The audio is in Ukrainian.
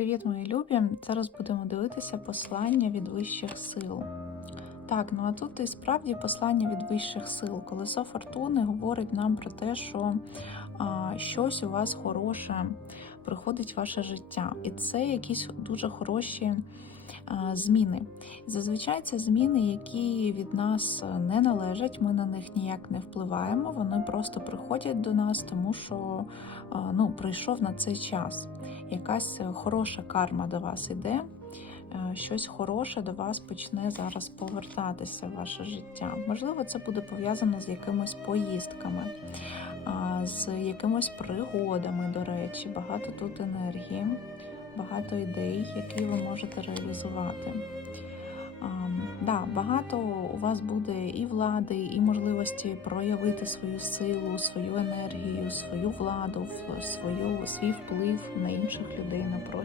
Привіт, мої любі! Зараз будемо дивитися послання від вищих сил. Так, ну а тут і справді послання від вищих сил. Колесо фортуни говорить нам про те, що а, щось у вас хороше приходить в ваше життя. І це якісь дуже хороші зміни. Зазвичай це зміни, які від нас не належать, ми на них ніяк не впливаємо. Вони просто приходять до нас, тому що ну, прийшов на цей час якась хороша карма до вас іде, е, щось хороше до вас почне зараз повертатися в ваше життя. Можливо, це буде пов'язано з якимись поїздками, з якимись пригодами, до речі, багато тут енергії, багато ідей, які ви можете реалізувати. Да, багато у вас буде і влади, і можливості проявити свою силу, свою енергію, свою владу, свою, свій вплив на інших людей, на простір.